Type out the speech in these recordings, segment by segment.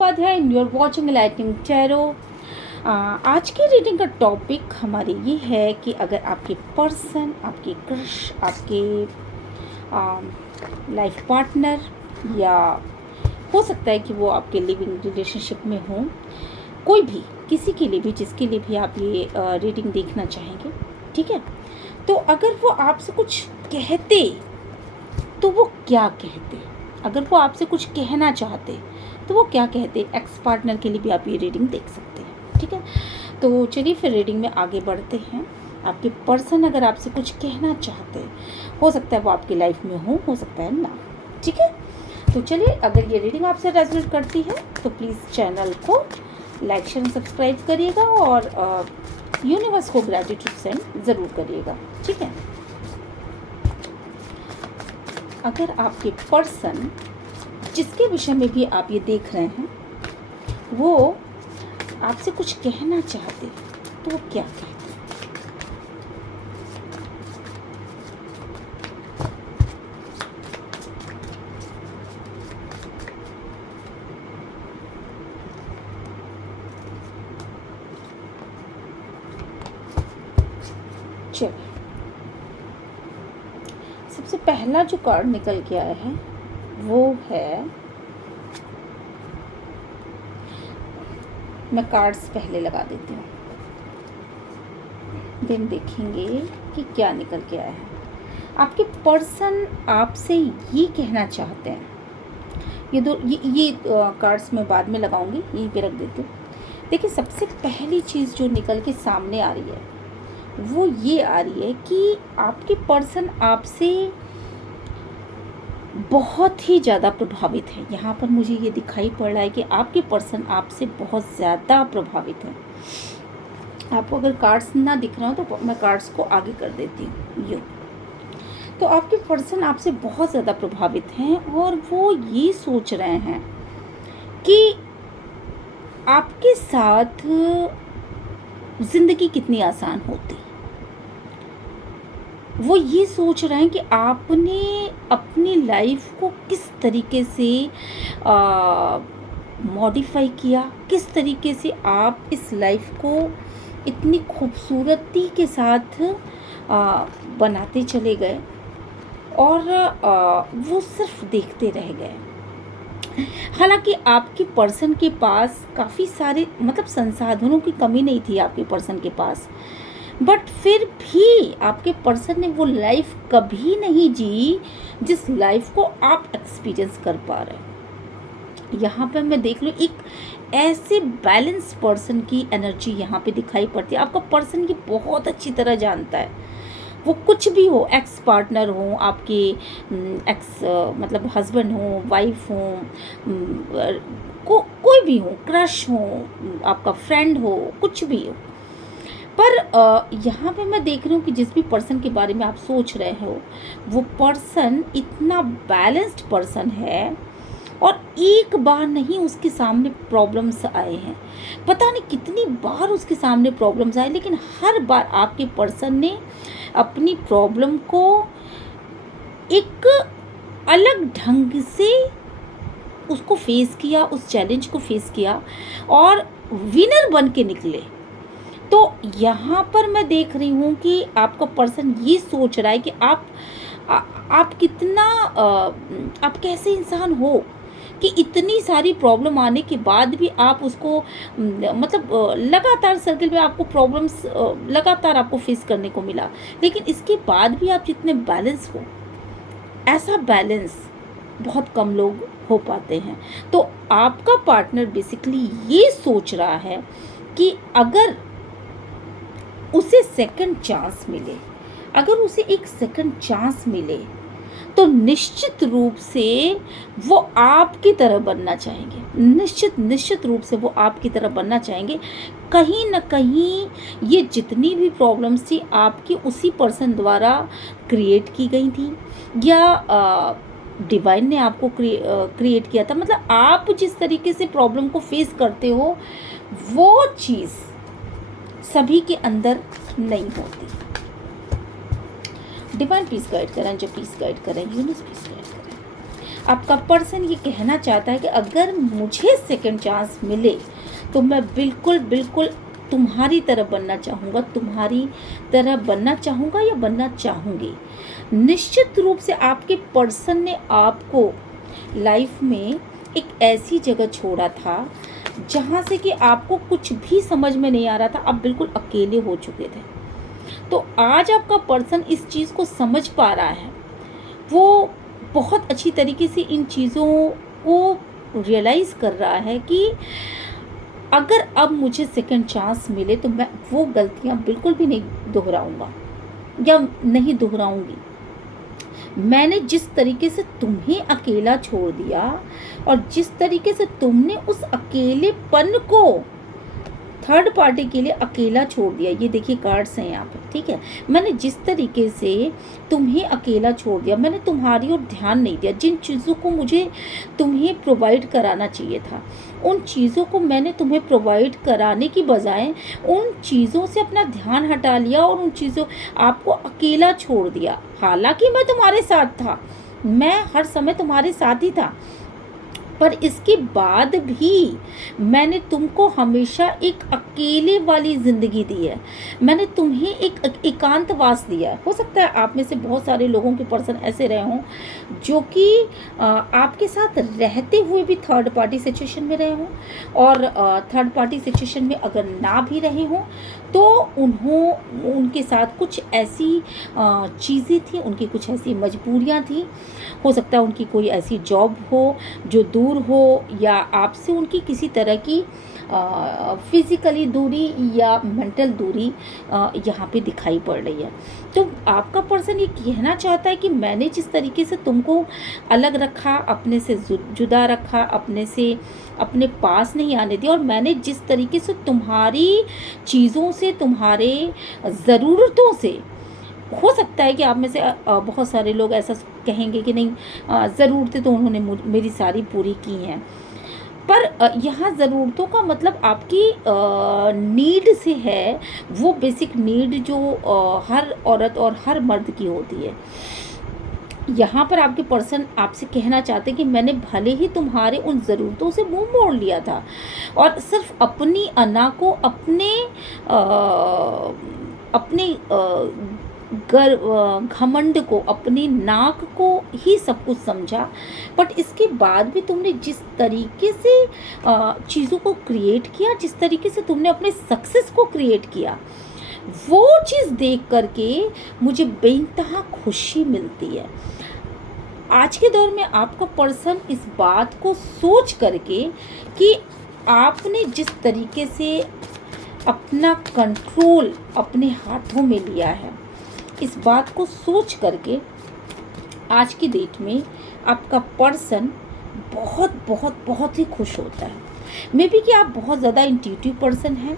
Upadhyay and you are watching lighting tarot. आज की reading का टॉपिक हमारे ये है कि अगर आपके पर्सन, आपके क्रश, आपके लाइफ पार्टनर या हो सकता है कि वो आपके लिविंग रिलेशनशिप में हो, कोई भी, किसी के लिए भी, जिसके लिए भी आप ये रीडिंग देखना चाहेंगे, ठीक है। तो अगर वो आपसे कुछ कहते तो वो क्या कहते, अगर वो आपसे कुछ कहना चाहते तो वो क्या कहते। एक्स पार्टनर के लिए भी आप ये रीडिंग देख सकते हैं, ठीक है। तो चलिए फिर रीडिंग में आगे बढ़ते हैं। आपके पर्सन अगर आपसे कुछ कहना चाहते, हो सकता है वो आपकी लाइफ में हो सकता है ना, ठीक है। तो चलिए, अगर ये रीडिंग आपसे रेजोनेट करती है तो प्लीज़ चैनल को लाइक शेयर सब्सक्राइब करिएगा और यूनिवर्स को ग्रैटिट्यूड सेंड ज़रूर करिएगा, ठीक है। अगर आपके पर्सन, जिसके विषय में भी आप ये देख रहे हैं, वो आपसे कुछ कहना चाहते तो वो क्या कहते। चलिए, सबसे पहला जो कार्ड निकल के आया है वो है, मैं कार्ड्स पहले लगा देती हूँ, देन देखेंगे कि क्या निकल के आया है। आपके पर्सन आपसे ये कहना चाहते हैं, ये कार्ड्स मैं बाद में लगाऊंगी, यहीं पे रख देती हूँ। देखिए, सबसे पहली चीज़ जो निकल के सामने आ रही है वो ये आ रही है कि आपके पर्सन आपसे बहुत ही ज़्यादा प्रभावित है। यहाँ पर मुझे ये दिखाई पड़ रहा है कि आपके पर्सन आपसे बहुत ज़्यादा प्रभावित है। आपको अगर कार्ड्स ना दिख रहा हो तो मैं कार्ड्स को आगे कर देती हूँ। यूँ तो आपके पर्सन आपसे बहुत ज़्यादा प्रभावित हैं और वो ये सोच रहे हैं कि आपके साथ ज़िंदगी कितनी आसान होती। वो ये सोच रहे हैं कि आपने अपनी लाइफ को किस तरीके से मॉडिफाई किया, किस तरीके से आप इस लाइफ को इतनी खूबसूरती के साथ बनाते चले गए और वो सिर्फ देखते रह गए। हालांकि आपके पर्सन के पास काफ़ी सारे संसाधनों की कमी नहीं थी आपके पर्सन के पास, बट फिर भी आपके पर्सन ने वो लाइफ कभी नहीं जी जिस लाइफ को आप एक्सपीरियंस कर पा रहे हैं। यहाँ पर मैं देख लूँ, एक ऐसे बैलेंस पर्सन की एनर्जी यहाँ पे दिखाई पड़ती है। आपका पर्सन ये बहुत अच्छी तरह जानता है, वो कुछ भी हो, एक्स पार्टनर हो, आपके एक्स हस्बैंड हो, वाइफ हो, कोई भी हो, क्रश हो, आपका फ्रेंड हो, कुछ भी हो, पर यहाँ पे मैं देख रही हूँ कि जिस भी पर्सन के बारे में आप सोच रहे हो वो पर्सन इतना बैलेंस्ड पर्सन है और एक बार नहीं उसके सामने प्रॉब्लम्स आए हैं। पता नहीं कितनी बार उसके सामने प्रॉब्लम्स आए, लेकिन हर बार आपके पर्सन ने अपनी प्रॉब्लम को एक अलग ढंग से उसको फेस किया, उस चैलेंज को फेस किया और विनर बन के निकले। तो यहाँ पर मैं देख रही हूँ कि आपका पर्सन ये सोच रहा है कि आप कितना आप कैसे इंसान हो कि इतनी सारी प्रॉब्लम आने के बाद भी आप उसको लगातार सर्कल में आपको प्रॉब्लम्स लगातार आपको फेस करने को मिला, लेकिन इसके बाद भी आप जितने बैलेंस हो, ऐसा बैलेंस बहुत कम लोग हो पाते हैं। तो आपका पार्टनर बेसिकली ये सोच रहा है कि अगर उसे सेकंड चांस मिले, अगर उसे एक सेकंड चांस मिले तो निश्चित रूप से वो आपकी तरह बनना चाहेंगे। निश्चित रूप से वो आपकी तरह बनना चाहेंगे। कहीं ना कहीं ये जितनी भी प्रॉब्लम्स थी आपकी उसी पर्सन द्वारा क्रिएट की गई थी या डिवाइन ने आपको क्रिएट किया था। आप जिस तरीके से प्रॉब्लम को फेस करते हो वो चीज़ सभी के अंदर नहीं होती। डिवाइन प्लीज गाइड करें, जो प्लीज गाइड करें, यूनिवर्स प्लीज गाइड करें। आपका पर्सन ये कहना चाहता है कि अगर मुझे सेकंड चांस मिले तो मैं बिल्कुल बिल्कुल तुम्हारी तरह बनना चाहूँगा, तुम्हारी तरह बनना चाहूँगा या बनना चाहूँगी। निश्चित रूप से आपके पर्सन ने आपको लाइफ में एक ऐसी जगह छोड़ा था जहाँ से कि आपको कुछ भी समझ में नहीं आ रहा था, आप बिल्कुल अकेले हो चुके थे। तो आज आपका पर्सन इस चीज़ को समझ पा रहा है, वो बहुत अच्छी तरीके से इन चीज़ों को रियलाइज़ कर रहा है कि अगर अब मुझे सेकंड चांस मिले तो मैं वो गलतियां बिल्कुल भी नहीं दोहराऊंगा या नहीं दोहराऊंगी। मैंने जिस तरीके से तुम्हें अकेला छोड़ दिया और जिस तरीके से तुमने उस अकेलेपन को थर्ड पार्टी के लिए अकेला छोड़ दिया, ये देखिए कार्ड्स हैं यहाँ पे, ठीक है। मैंने जिस तरीके से तुम्हें अकेला छोड़ दिया, मैंने तुम्हारी ओर ध्यान नहीं दिया। जिन चीज़ों को मुझे तुम्हें प्रोवाइड कराना चाहिए था, उन चीज़ों को मैंने तुम्हें प्रोवाइड कराने की बजाय उन चीज़ों से अपना ध्यान हटा लिया और उन चीज़ों आपको अकेला छोड़ दिया। हालांकि मैं तुम्हारे साथ था, मैं हर समय तुम्हारे साथ ही था, पर इसके बाद भी मैंने तुमको हमेशा एक अकेले वाली ज़िंदगी दी है। मैंने तुम्हें एक एकांतवास दिया है। हो सकता है आप में से बहुत सारे लोगों के पर्सन ऐसे रहे हों जो कि आपके साथ रहते हुए भी थर्ड पार्टी सिचुएशन में रहे हों, और थर्ड पार्टी सिचुएशन में अगर ना भी रहे हों तो उनके साथ कुछ ऐसी चीज़ें थी, उनकी कुछ ऐसी मजबूरियां थी। हो सकता है उनकी कोई ऐसी जॉब हो जो दूर हो, या आपसे उनकी किसी तरह की फिज़िकली दूरी या मेंटल दूरी यहाँ पे दिखाई पड़ रही है। तो आपका पर्सन ये कहना चाहता है कि मैंने जिस तरीके से तुमको अलग रखा, अपने से जुदा रखा, अपने से अपने पास नहीं आने दिया, और मैंने जिस तरीके से तुम्हारी चीज़ों से, तुम्हारे ज़रूरतों से, हो सकता है कि आप में से बहुत सारे लोग ऐसा कहेंगे कि नहीं, ज़रूरतें तो उन्होंने मेरी सारी पूरी की हैं, पर यहाँ ज़रूरतों का मतलब आपकी नीड से है, वो बेसिक नीड जो हर औरत और हर मर्द की होती है। यहाँ पर आपके पर्सन आपसे कहना चाहते हैं कि मैंने भले ही तुम्हारे उन ज़रूरतों से मुंह मोड़ लिया था और सिर्फ अपनी अना को, अपने घमंड को, अपनी नाक को ही सब कुछ समझा, बट इसके बाद भी तुमने जिस तरीके से चीज़ों को क्रिएट किया, जिस तरीके से तुमने अपने सक्सेस को क्रिएट किया, वो चीज़ देख करके मुझे बेइंतहा खुशी मिलती है। आज के दौर में आपका पर्सन इस बात को सोच करके कि आपने जिस तरीके से अपना कंट्रोल अपने हाथों में लिया है, इस बात को सोच करके आज की डेट में आपका पर्सन बहुत बहुत बहुत ही खुश होता है। मे बी कि आप बहुत ज़्यादा इंट्यूटिव पर्सन हैं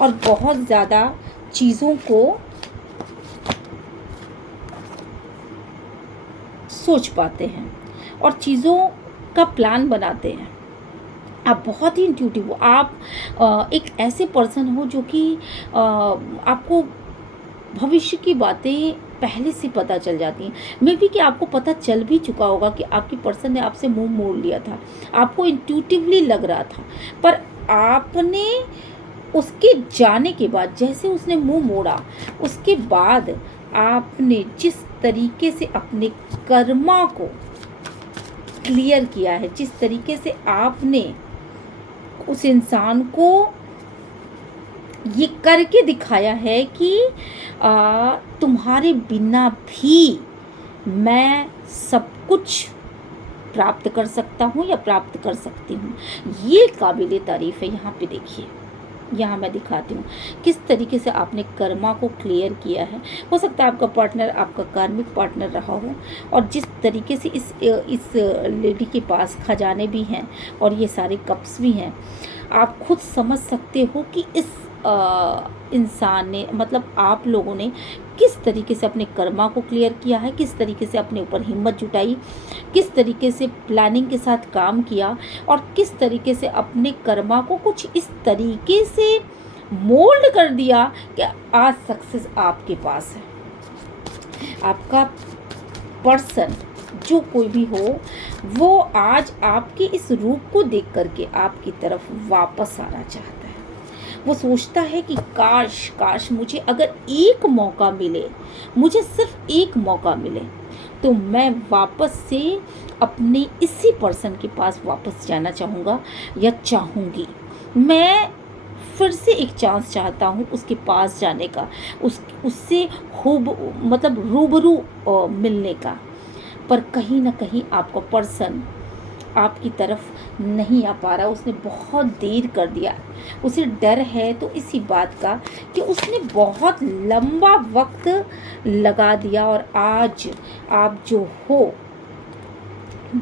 और बहुत ज़्यादा चीज़ों को सोच पाते हैं और चीज़ों का प्लान बनाते हैं। आप बहुत ही इंट्यूटिव हो। आप एक ऐसे पर्सन हो जो कि आपको भविष्य की बातें पहले से पता चल जाती हैं। मे बी कि आपको पता चल भी चुका होगा कि आपके पर्सन ने आपसे मुंह मोड़ लिया था, आपको इंट्यूटिवली लग रहा था, पर आपने उसके जाने के बाद, जैसे उसने मुंह मोड़ा, उसके बाद आपने जिस तरीके से अपने कर्मा को क्लियर किया है, जिस तरीके से आपने उस इंसान को ये करके दिखाया है कि तुम्हारे बिना भी मैं सब कुछ प्राप्त कर सकता हूँ या प्राप्त कर सकती हूँ, ये काबिले तारीफ़ है। यहाँ पे देखिए, यहाँ मैं दिखाती हूँ किस तरीके से आपने कर्मा को क्लियर किया है। हो सकता है आपका पार्टनर आपका कार्मिक पार्टनर रहा हो, और जिस तरीके से इस लेडी के पास खजाने भी हैं और ये सारे कप्स भी हैं, आप खुद समझ सकते हो कि इस इंसान ने, मतलब आप लोगों ने किस तरीके से अपने कर्मा को क्लियर किया है, किस तरीके से अपने ऊपर हिम्मत जुटाई, किस तरीके से प्लानिंग के साथ काम किया, और किस तरीके से अपने कर्मा को कुछ इस तरीके से मोल्ड कर दिया कि आज सक्सेस आपके पास है। आपका पर्सन जो कोई भी हो, वो आज आपके इस रूप को देख करके आपकी तरफ वापस आना चाहता है। वो सोचता है कि काश काश मुझे अगर एक मौका मिले, मुझे सिर्फ एक मौका मिले, तो मैं वापस से अपने इसी पर्सन के पास वापस जाना चाहूँगा या चाहूँगी। मैं फिर से एक चांस चाहता हूँ उसके पास जाने का, उससे मतलब रूबरू मिलने का। पर कहीं ना कहीं आपका पर्सन आपकी तरफ नहीं आ पा रहा, उसने बहुत देर कर दिया। उसे डर है तो इसी बात का कि उसने बहुत लंबा वक्त लगा दिया, और आज आप जो हो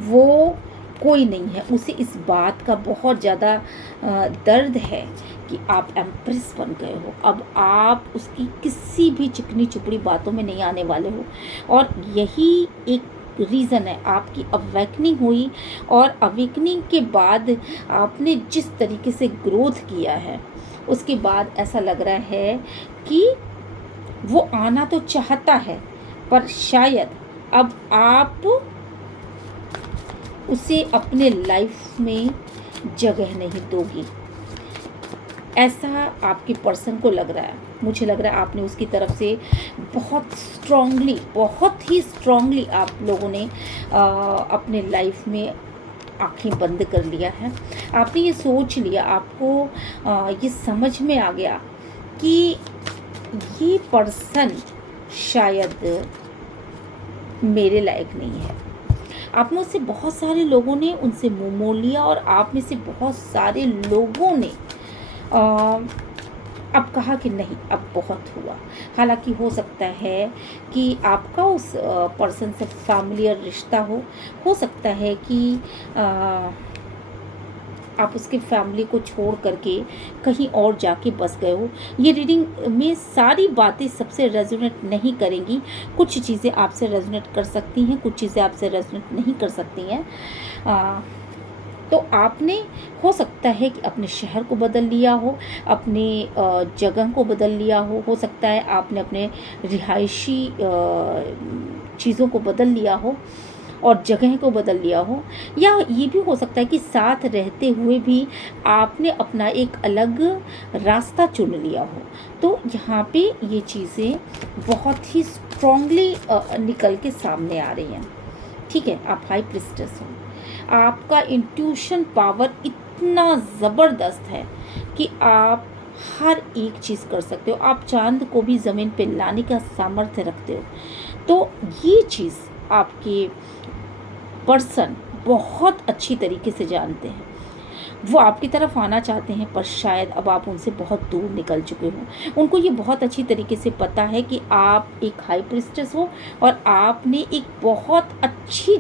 वो कोई नहीं है। उसे इस बात का बहुत ज़्यादा दर्द है कि आप एम्प्रेस बन गए हो। अब आप उसकी किसी भी चिकनी चुपड़ी बातों में नहीं आने वाले हो, और यही एक रीज़न है आपकी अवेकनिंग हुई। और अवेकनिंग के बाद आपने जिस तरीके से ग्रोथ किया है, उसके बाद ऐसा लग रहा है कि वो आना तो चाहता है, पर शायद अब आप उसे अपने लाइफ में जगह नहीं दोगी। ऐसा आपके पर्सन को लग रहा है। मुझे लग रहा है आपने उसकी तरफ से बहुत ही स्ट्रांगली आप लोगों ने अपने लाइफ में आंखें बंद कर लिया है। आपने ये सोच लिया, आपको ये समझ में आ गया कि ये पर्सन शायद मेरे लायक नहीं है। आप में से बहुत सारे लोगों ने उनसे मुंह मोड़ लिया, और आप में से बहुत सारे लोगों ने अब कहा कि नहीं, अब बहुत हुआ। हालांकि हो सकता है कि आपका उस पर्सन से फैमिलियर रिश्ता हो सकता है कि आप उसके फैमिली को छोड़ करके कहीं और जाके बस गए हो। ये रीडिंग में सारी बातें सबसे रेजोनेट नहीं करेंगी। कुछ चीज़ें आपसे रेजोनेट कर सकती हैं, कुछ चीज़ें आपसे रेजोनेट नहीं कर सकती हैं। तो आपने हो सकता है कि अपने शहर को बदल लिया हो, अपने जगह को बदल लिया हो सकता है आपने अपने रिहायशी चीज़ों को बदल लिया हो और जगह को बदल लिया हो, या ये भी हो सकता है कि साथ रहते हुए भी आपने अपना एक अलग रास्ता चुन लिया हो। तो यहाँ पे ये चीज़ें बहुत ही स्ट्रांगली निकल के सामने आ रही हैं। ठीक है, आप हाई प्रिस्टेस हो, आपका इंट्यूशन पावर इतना ज़बरदस्त है कि आप हर एक चीज़ कर सकते हो। आप चांद को भी ज़मीन पे लाने का सामर्थ्य रखते हो। तो ये चीज़ आपके पर्सन बहुत अच्छी तरीके से जानते हैं। वो आपकी तरफ आना चाहते हैं, पर शायद अब आप उनसे बहुत दूर निकल चुके हो। उनको ये बहुत अच्छी तरीके से पता है कि आप एक हाई प्रिस्टेस हो, और आपने एक बहुत अच्छी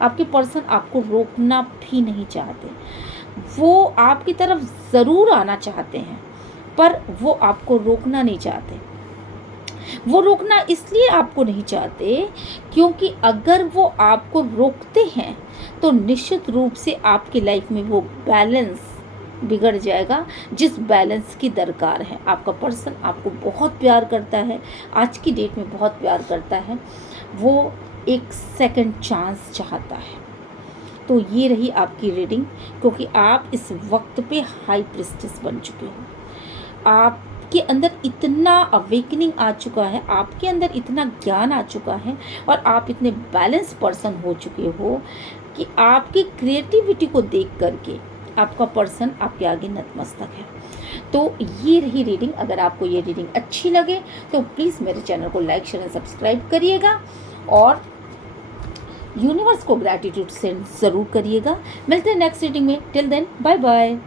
आपके पर्सन आपको रोकना भी नहीं चाहते। वो आपकी तरफ ज़रूर आना चाहते हैं, पर वो आपको रोकना नहीं चाहते। वो रोकना इसलिए आपको नहीं चाहते क्योंकि अगर वो आपको रोकते हैं तो निश्चित रूप से आपकी लाइफ में वो बैलेंस बिगड़ जाएगा, जिस बैलेंस की दरकार है। आपका पर्सन आपको बहुत प्यार करता है, आज की डेट में बहुत प्यार करता है। वो एक सेकंड चांस चाहता है। तो ये रही आपकी रीडिंग, क्योंकि आप इस वक्त पे हाई प्रिस्टेस बन चुके हो। आपके अंदर इतना अवेकनिंग आ चुका है, आपके अंदर इतना ज्ञान आ चुका है, और आप इतने बैलेंस पर्सन हो चुके हो कि आपकी क्रिएटिविटी को देख करके आपका पर्सन आपके आगे नतमस्तक है। तो ये रही रीडिंग। अगर आपको ये रीडिंग अच्छी लगे तो प्लीज़ मेरे चैनल को लाइक, शेयर एंड सब्सक्राइब करिएगा, और यूनिवर्स को ग्रैटिट्यूड सेंड ज़रूर करिएगा। मिलते हैं नेक्स्ट रीडिंग में। Till then, bye bye.